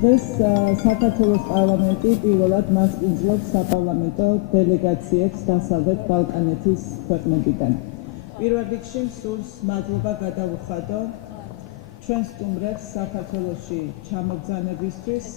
დღეს საქართველოს პარლამენტი პირველად მასპინძლობს საპარლამენტო დელეგაციებს დასავლეთ ბალკანეთის ქვეყნებიდან. პირველ რიგში სურს მადლობა გადავუხადო ჩვენ სტუმრებს საქართველოში ჩამოგზავნებისთვის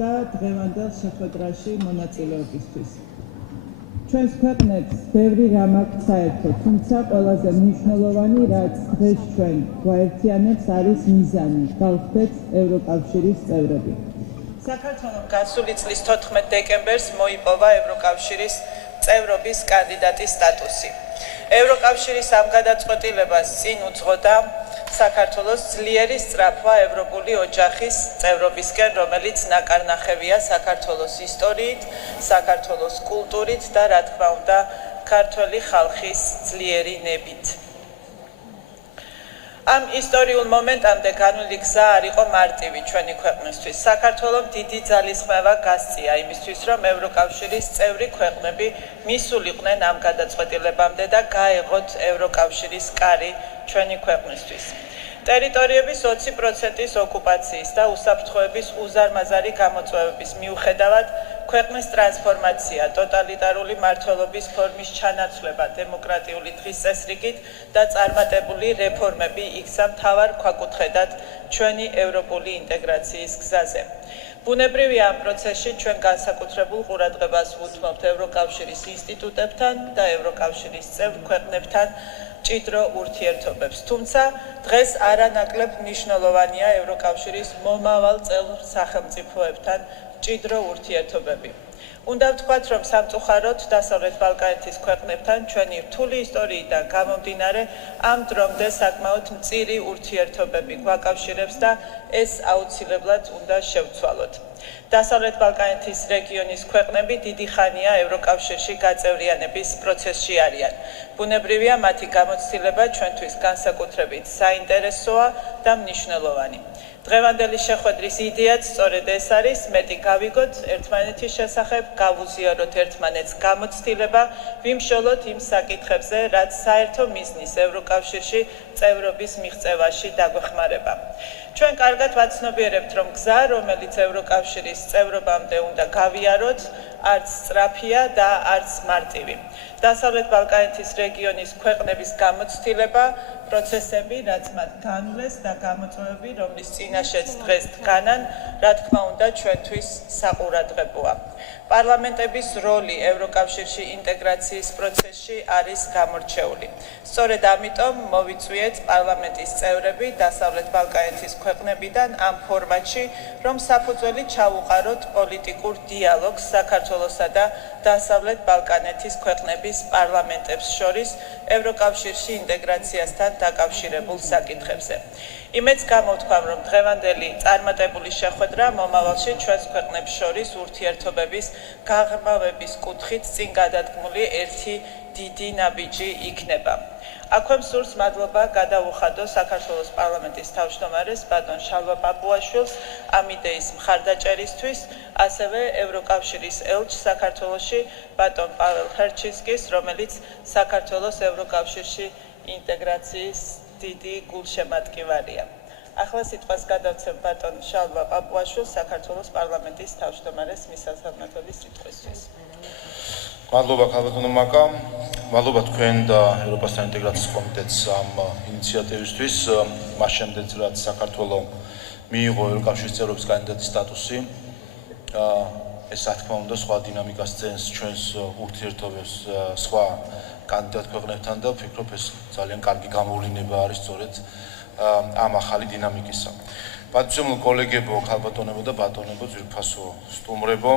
და დღევანდელ შეხვედრაში მონაწილეობისთვის. ჩვენს ქვეყნებს ბევრი რამ აქვს საერთო, თუმცა ყველაზე მნიშვნელოვანი, რაც დღეს ჩვენ გვაერთიანებს, არის მიზანი, გავხდეთ ევროკავშირის წევრები. საქართველოს გასული წლის 14 დეკემბერს მოიპოვა ევროკავშირის წევრობის კანდიდატის სტატუსი. ევროკავშირის ამ გადაწყვეტილებას წინ უძღოდა საქართველოს ძლიერი სწრაფვა ევროპული ოჯახის წევრობისკენ, რომელიც ნაკარნახევია საქართველოს ისტორიით, საქართველოს კულტურით და რა თქმა უნდა ქართველი ხალხის ძლიერი ნებით. ამ ისტორიულ მომენტამდე განვლილი გზა არ იყო მარტივი ჩვენი ქვეყნისთვის. საქართველოს დიდი ძალისხმევა გასწია იმისთვის, რომ ევროკავშირის წევრი ქვეყნები მისულიყვნენ ამ გადაწყვეტილებამდე და გაეღოთ ევროკავშირის კარი ჩვენი ქვეყნისთვის. ტერიტორიების 20%-ის ოკუპაციის და უსაფრთხოების უზარმაზარი გამოწვევების მიუხედავად ქვეყნის ტრანსფორმაცია, ტოტალიტარული მმართველობის ფორმის ჩანაცვლება, დემოკრატიული დღის წესრიგით და წარმატებული რეფორმები იქცა მთავარ ქვაკუთხედად ჩვენი ევროპული ინტეგრაციის გზაზე. ბუნებრივია ამ პროცესში ჩვენ განსაკუთრებულ ყურადღებას ვუთმობთ ევროკავშირის ინსტიტუტებთან და ევროკავშირის წევრ ქვეყნებთან ჭიდრო ურთიერთობებს. თუმცა დღეს არანაკლებ მნიშვნელოვანია ევროკავშირის მომავალ წევრ სახელმწიფოებთან ჭიდრო ურთიერთობები. უნდა ვთქვათ, რომ სამწუხაროდ დასავლეთ ბალკანეთის ქვეყნებთან ჩვენი რთული ისტორიიდან გამომდინარე ამ დრომდე საკმაოდ მწირი ურთიერთობები გვაკავშირებს და ეს აუცილებლად უნდა შევცვალოთ. დასავლეთ ბალკანეთის რეგიონის ქვეყნები დიდი ხანია ევროკავშირში გაწევრიანების პროცესში არიან. ბუნებრივია მათი გამოცდილება ჩვენთვის განსაკუთრებით საინტერესოა და მნიშვნელოვანი. დღევანდელი შეხვედრის იდეაც სწორედ ეს არის, მეტი გავიგოთ ერთმანეთის შესახებ, გავუზიაროთ ერთმანეთს გამოცდილება, ვიმშოლოთ იმ საკითხებზე, რაც საერთო მიზნის ევროკავშირში წევრობის მიღწევაში დაგვეხმარება. ჩვენ კარგად ვაცნობიერებთ, რომ გზა, რომელიც ევროკავშირის წევრობამდე უნდა გავიაროთ, არც სწრაფია და არც მარტივი. დასავლეთ ბალკანეთის რეგიონის ქვეყნების გამოცდილება, პროცესები, რაც მათ განვლეს და გამოწვევები, რომლის წინაშეც დღეს დგანან, რა თქმა უნდა, ჩვენთვის საყურადღებოა. პარლამენტების როლი ევროკავშირში ინტეგრაციის პროცესში არის გამორჩეული. სწორედ ამიტომ მოვიწვიეთ პარლამენტის წევრები დასავლეთ ბალკანეთის ქვეყნებიდან ამ ფორმატში, რომ საფუძველი ჩაუყაროთ პოლიტიკურ დიალოგს საქართველოსა და დასავლეთ ბალკანეთის ქვეყნების პარლამენტებს შორის ევროკავშირში ინტეგრაციასთან დაკავშირებულ საკითხებზე. იმედს გამოვთქვამ, რომ დღევანდელი წარმატებული შეხვედრა მომავალში ჩვენს ქვეყნებს შორის ურთიერთობების გაღრმავების კუთხით წინ გადადგმული ერთი დიდი ნაბიჯი იქნება. აქვე მსურს მადლობა გადავუხადო საქართველოს პარლამენტის თავმჯდომარეს ბატონ შალვა პაპუაშვილს ამ იდეის მხარდაჭერისთვის, ასევე ევროკავშირის ელჩ საქართველოში ბატონ პაվել ხერჩისკის, რომელიც საქართველოს ევროკავშირში ინტეგრაციის დიდი გულშემატკივარია. ახლა სიტყვას გადავცემ ბატონ შალვა პაპუაშვილს საქართველოს პარლამენტის თავმჯდომარეს მისასალმებელი სიტყვისთვის. მადლობა ქალბატონო მაკა, მადლობა თქვენ და ევროპასთან ინტეგრაციის კომიტეტს ამ ინიციატივისთვის. მას შემდეგ, რაც საქართველოს მიიღო ევროკავშირის წევრობის კანდიდატის სტატუსი, ეს რა თქმა უნდა სხვა დინამიკას ძენს ჩვენს ურთიერთობებს სხვა კანდიდატ ქვეყნებთან და ვფიქრობ, ეს ძალიან კარგი გამოვლინება არის სწორედ ამ ახალი დინამიკისა. პატივისმცემლო კოლეგებო, ქალბატონებო და ბატონებო, ძვირფასო სტუმრებო,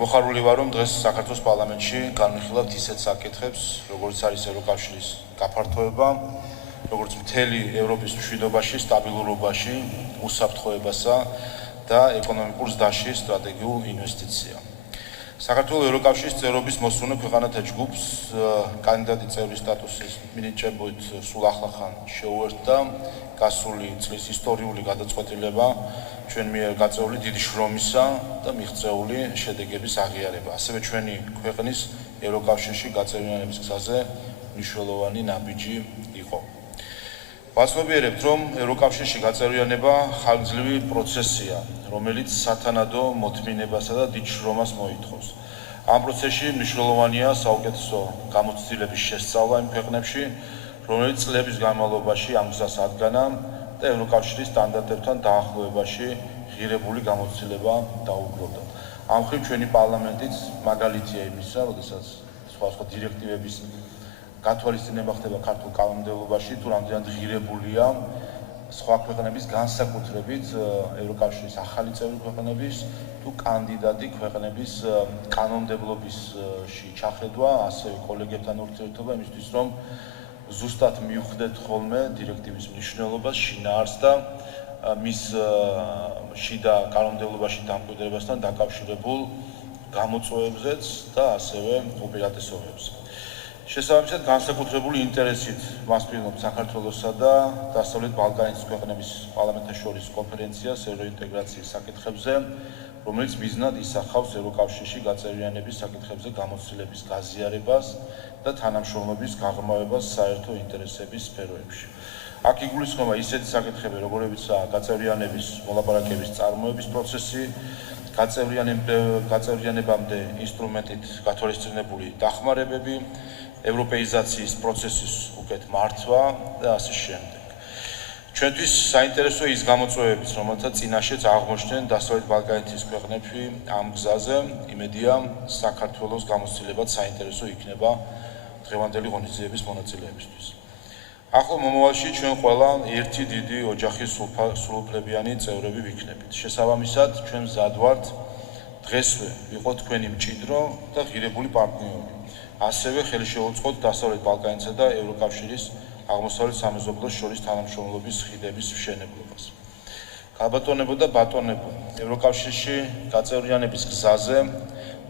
მოხარული ვარ, რომ დღეს საქართველოს პარლამენტში განვიხილავთ ისეთ საკითხებს, როგორც არის ევროკავშირის გაფართოება, როგორც მთელი ევროპის მშვიდობაში, სტაბილურობაში, უსაფრთხოებასა და ეკონომიკურ ზრდაში სტრატეგიულ ინვესტიცია. საქართველოს ევროკავშირის წევრობის მოსურნე ქვეყანათა ჯგუფს კანდიდატი წევრის სტატუსის მინიჭებით სულ ახლახან შეუერთდა გასული წლის ისტორიული გადაწყვეტილება ჩვენ მიერ გაწეული დიდი შრომისა და მიღწეული შედეგების აღიარება. ასევე ჩვენი ქვეყნის ევროკავშირში გაწევრიანების გზაზე მნიშვნელოვანი ნაბიჯი იყო. ვაცნობიერებთ, რომ ევროკავშირში გაწევრიანება ხანგრძლივი პროცესია, რომელიც სათანადო მოთმინებასა და დიდ შრომას მოითხოვს. ამ პროცესში მნიშვნელოვანია საუკეთესო გამოცდილების შესწავლა იმ ქვეყნებში, რომელიც წლების განმავლობაში ამ გზას ადგანა და ევროკავშირის სტანდარტებთან დაახლოებაში ღირებული გამოცდილება დაუბრუნდა. ამ მხრივ ჩვენი პარლამენტიც მაგალითია იმისა, როდესაც სხვა დირექტივების გათვალისწინება ხდება ქართულ კანონმდებლობაში, თუ რამდენად ღირებულია სხვა ქვეყნების განსაკუთრებით ევროკავშირის ახალი წევრი ქვეყნების თუ კანდიდატი ქვეყნების კანონმდებლობისში ჩახედვა, ასევე კოლეგებთან ურთიერთობა იმისთვის, რომ ზუსტად მივხვდეთ ხოლმე დირექტივის მნიშვნელობას, შინაარსს და მის შიდა კანონმდებლობაში დამკვიდრებასთან დაკავშირებულ გამოწვევებზეც და ასევე უპირატესობებს. შესაბამისად, განსაკუთრებული ინტერესით მასპინძლობ საქართველოსა და დასავლეთ ბალკანეთის ქვეყნების პარლამენტთაშორისო კონფერენციას ევროინტეგრაციის საკითხებზე, რომელიც მიზნად ისახავს ევროკავშირში გაწევრიანების საკითხებზე გამოცდილების გაზიარებას და თანამშრომლობის გაღრმავებას საერთო ინტერესების სფეროებში. აქ იგულისხმება ისეთი საკითხები, როგორებიცაა გაწევრიანების მოლაპარაკების წარმოების პროცესი, გაწევრიანებამდე ინსტრუმენტით გათვალისწინებული დახმარებები, ევროპეიზაციის პროცესის უკეთ მართვა და ასე შემდეგ. ჩვენთვის საინტერესოა ის გამოწვევებიც, რომელთაც წინაშეც აღმოჩნდნენ დასავლეთ ბალკანეთის ქვეყნებში ამ გზაზე, იმედია საქართველოს გამოცდილებაც საინტერესო იქნება დღევანდელი ღონისძიების მონაწილეებისთვის. ახლო მომავალში ჩვენ ყველა ერთი დიდი ოჯახის სრულუფლებიანი წევრები ვიქნებით. შესაბამისად, ჩვენ მზად ვართ დღესვე ვიყოთ თქვენი მჭიდრო და ღირებული პარტნიორი. ასევე ხელი შევუწყოთ დასავლეთ ბალკანეთსა და ევროკავშირის აღმოსავლეთ სამეზობლოს შორის თანამშრომლობის ხიდების მშენებლობას. გაბატონებო და ბატონებო, ევროკავშირში გაწევრიანების გზაზე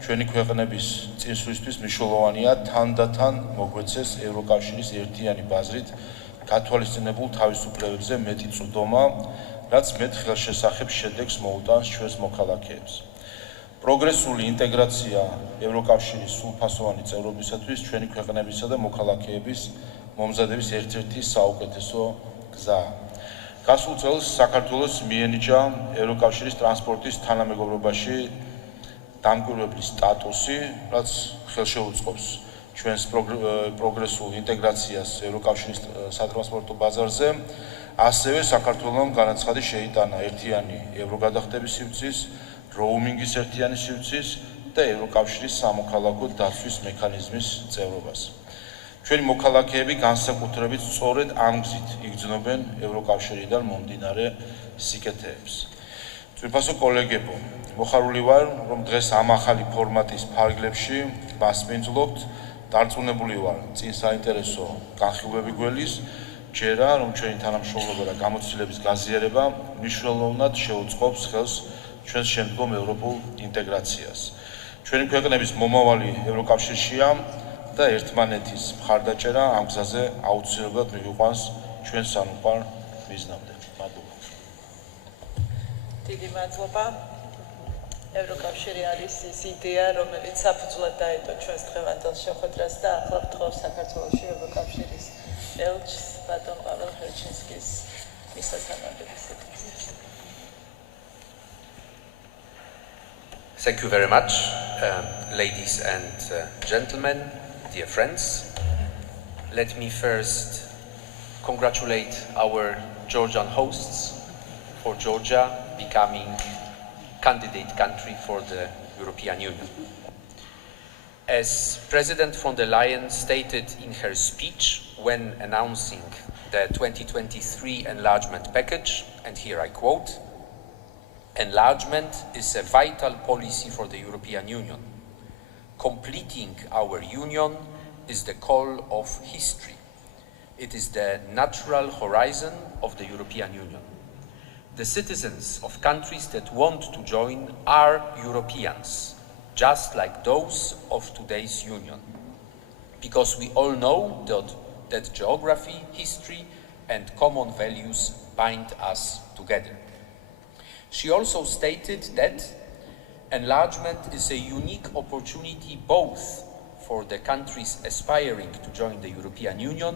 ჩვენი ქვეყნების წინსვლისთვის მნიშვნელოვანია თანდათან მოგვეცეს ევროკავშირის ერთიანი ბაზრით გათვალისწინებულ თავისუფლებებზე მეტი წვდომა, რაც მეტ ხელშესახებ შედეგს მოუტანს ჩვენს მოქალაქეებს. პროგრესული ინტეგრაცია ევროკავშირის სრულფასოვანი წევრობისათვის ჩვენი ქვეყნებისა და მოქალაქეების მომზადების ერთ-ერთი საუკეთესო გზაა. გასულ წელს საქართველოს მიენიჭა ევროკავშირის ტრანსპორტის თანამეგობრობაში დამკვირვებლის სტატუსი, რაც ხელშეუწყობს ჩვენს პროგრესულ ინტეგრაციას ევროკავშირის სატრანსპორტო ბაზარზე, ასევე საქართველომ განაცხადი შეიტანა ერთიანი ევროგადახდების სივრცის, როუმინგის ერთიანი სივრცის და ევროკავშირის სამოქალაქო დაცვის მექანიზმის წევრობას. ჩვენი მოქალაქეები განსაკუთრებით სწორედ ამ გზით იგრძნობენ ევროკავშირიდან მომდინარე სიკეთეებს. ძვირფასო კოლეგებო, მოხარული ვარ, რომ დღეს ამ ახალი ფორმატის ფარგლებში მასპინძლობთ, დარწმუნებული ვარ, წინ საინტერესო განხილვები გველის, ჯერა, რომ ჩვენი თანამშრომლობა და გამოცდილების გაზიარება მნიშვნელოვნად შეუწყობს ხელს ჩვენს შემდგომ ევროპულ ინტეგრაციას. ჩვენი ქვეყნების მომავალი ევროკავშირშია და ერთმანეთის მხარდაჭერა ამ გზაზე აუცილებლად მივიყვანს ჩვენ სამყარო მიზნამდე. მადლობა. დიდი მადლობა. ევროკავშირი არის ის იდეა, რომელიც საფუძვლად დაედო ჩვენს დღევანდელ შეხვედრას და ახლა ვთხოვ საქართველოში ევროკავშირის ელჩს ბატონ პაվել ჰერჩინსკის მისასალმების სიტყვას. Thank you very much, ladies and gentlemen, dear friends. Let me first congratulate our Georgian hosts for Georgia becoming candidate country for the European Union. As President von der Leyen stated in her speech when announcing the 2023 enlargement package, and here I quote, "Enlargement is a vital policy for the European Union. Completing our union is the call of history. It is the natural horizon of the European Union. The citizens of countries that want to join are Europeans, just like those of today's Union, because we all know that geography, history, and common values bind us together." She also stated that enlargement is a unique opportunity both for the countries aspiring to join the European Union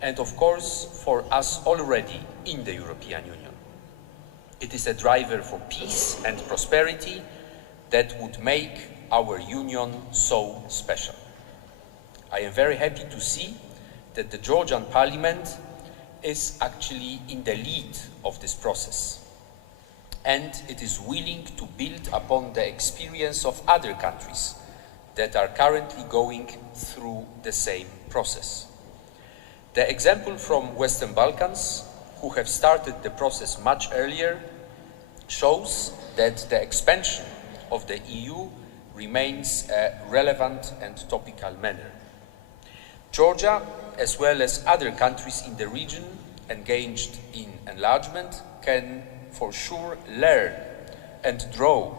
and of course for us already in the European Union. It is a driver for peace and prosperity that would make our union so special. I am very happy to see that the Georgian parliament is actually in the lead of this process, and it is willing to build upon the experience of other countries that are currently going through the same process. The example from Western Balkans, who have started the process much earlier, shows that the expansion of the EU remains a relevant and topical matter. Georgia, as well as other countries in the region engaged in enlargement, can for sure learn and draw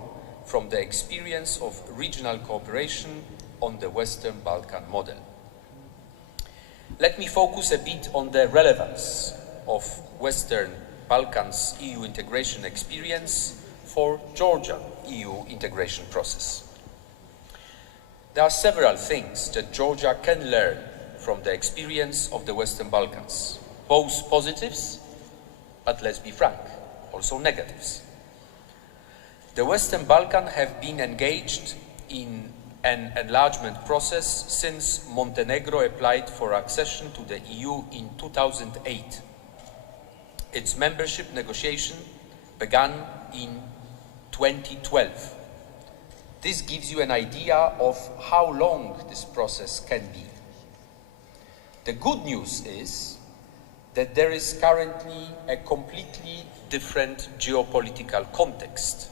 from the experience of regional cooperation on the Western Balkan model. Let me focus a bit on the relevance of Western Balkans EU integration experience for Georgian EU integration process. There are several things that Georgia can learn from the experience of the Western Balkans, both positives, but let's be frank, also negatives. The Western Balkans have been engaged in an enlargement process since Montenegro applied for accession to the EU in 2008. Its membership negotiation began in 2012. This gives you an idea of how long this process can be. The good news is that there is currently a completely different geopolitical context,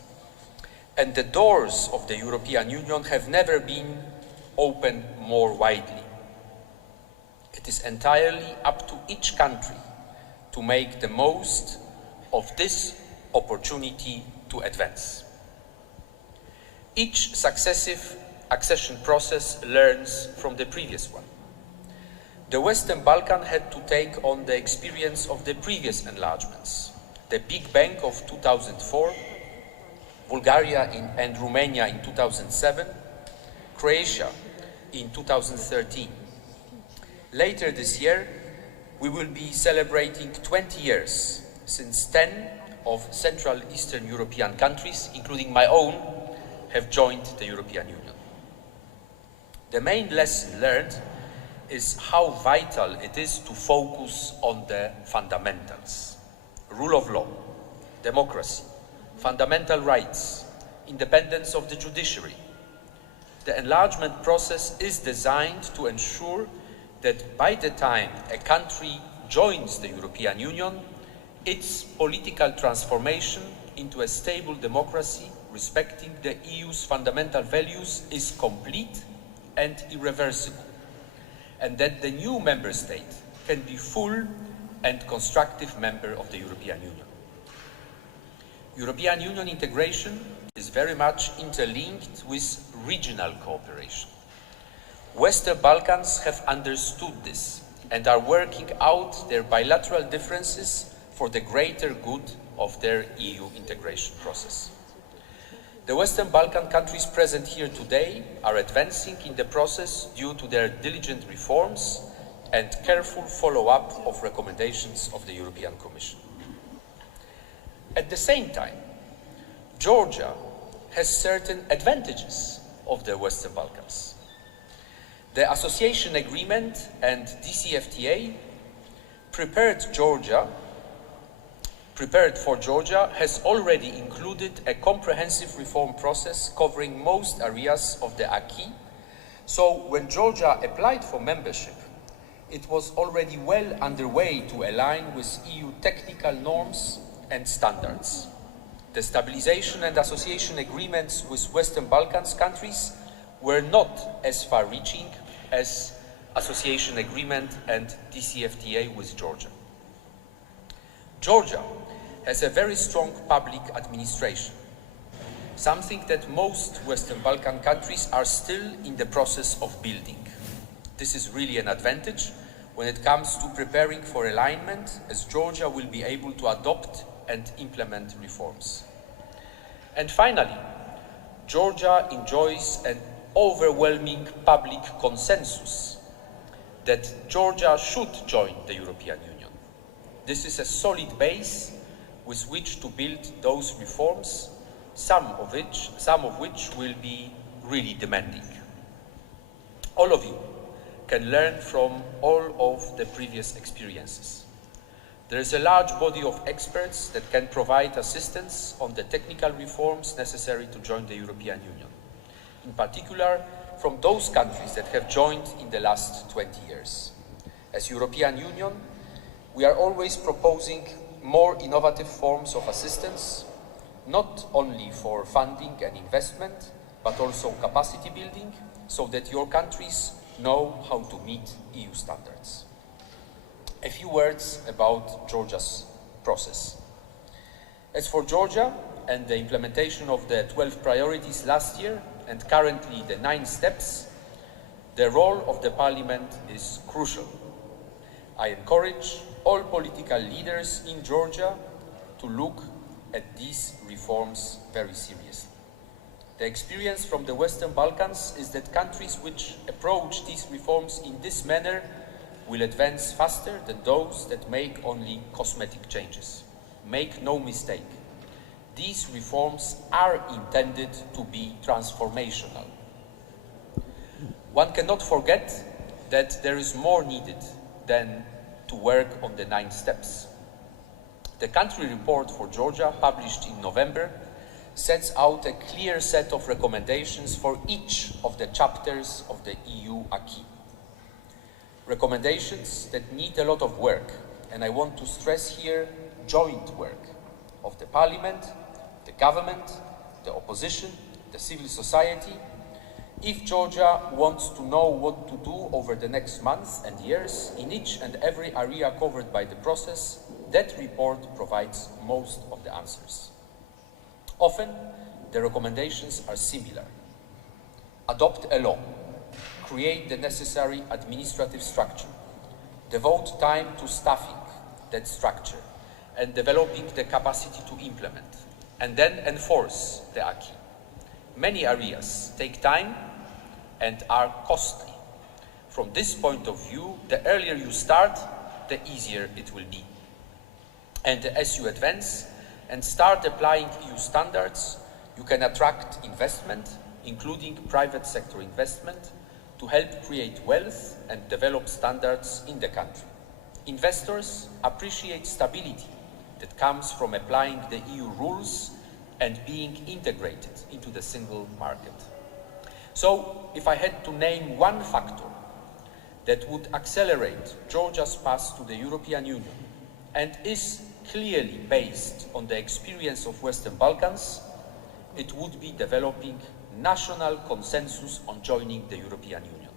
and the doors of the European Union have never been opened more widely. It is entirely up to each country to make the most of this opportunity to advance. Each successive accession process learns from the previous one. The Western Balkans had to take on the experience of the previous enlargements, the Big Bang of 2004, Bulgaria and Romania in 2007, Croatia in 2013. Later this year, we will be celebrating 20 years since 10 of Central Eastern European countries, including my own, have joined the European Union. The main lesson learned is how vital it is to focus on the fundamentals: rule of law, democracy, fundamental rights, independence of the judiciary. The enlargement process is designed to ensure that by the time a country joins the European Union, its political transformation into a stable democracy respecting the EU's fundamental values is complete and irreversible, and that the new member state can be full and constructive member of the European Union. European Union integration is very much interlinked with regional cooperation. Western Balkans have understood this and are working out their bilateral differences for the greater good of their EU integration process. The Western Balkan countries present here today are advancing in the process due to their diligent reforms and careful follow-up of recommendations of the European Commission. At the same time, Georgia has certain advantages of the Western Balkans. The association agreement and DCFTA prepared for Georgia has already included a comprehensive reform process covering most areas of the acquis. So when Georgia applied for membership, it was already well underway to align with EU technical norms and standards. The stabilization and association agreements with Western Balkans countries were not as far-reaching as association agreement and DCFTA with Georgia. Georgia has a very strong public administration, something that most Western Balkan countries are still in the process of building. This is really an advantage when it comes to preparing for alignment, as Georgia will be able to adopt and implement reforms. And finally, Georgia enjoys an overwhelming public consensus that Georgia should join the European Union. This is a solid base with which to build those reforms, some of which will be really demanding. All of you can learn from all of the previous experiences. There is a large body of experts that can provide assistance on the technical reforms necessary to join the European Union, in particular from those countries that have joined in the last 20 years. As European Union, we are always proposing more innovative forms of assistance, not only for funding and investment, but also capacity building, so that your countries know how to meet EU standards. A few words about Georgia's process. As for Georgia and the implementation of the 12 priorities last year and currently the 9 steps, the role of the Parliament is crucial. I encourage all political leaders in Georgia to look at these reforms very seriously. The experience from the Western Balkans is that countries which approach these reforms in this manner will advance faster than those that make only cosmetic changes. Make no mistake, these reforms are intended to be transformational. One cannot forget that there is more needed than to work on the 9 steps. The country report for Georgia, published in November, sets out a clear set of recommendations for each of the chapters of the EU acquis. Recommendations that need a lot of work, and I want to stress here joint work of the Parliament, the government, the opposition, the civil society. If Georgia wants to know what to do over the next months and years in each and every area covered by the process, that report provides most of the answers. Often, the recommendations are similar. Adopt a law, create the necessary administrative structure, devote time to staffing that structure and developing the capacity to implement, and then enforce the acquis. Many areas take time and are costly. From this point of view, the earlier you start, the easier it will be. And as you advance and start applying EU standards, you can attract investment, including private sector investment, to help create wealth and develop standards in the country. Investors appreciate stability that comes from applying the EU rules and being integrated into the single market. So, if I had to name one factor that would accelerate Georgia's path to the European Union and is clearly based on the experience of Western Balkans, it would be developing national consensus on joining the European Union.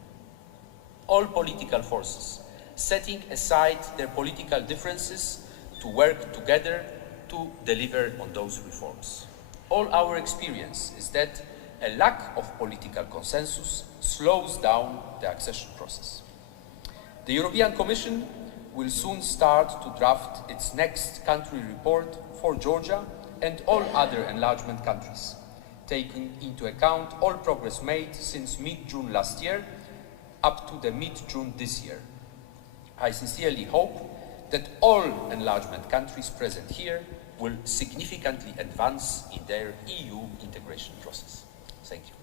All political forces setting aside their political differences to work together to deliver on those reforms. All our experience is that a lack of political consensus slows down the accession process. The European Commission will soon start to draft its next country report for Georgia and all other enlargement countries, taking into account all progress made since mid-June last year up to the mid-June this year. I sincerely hope that all enlargement countries present here will significantly advance in their EU integration process. Thank you.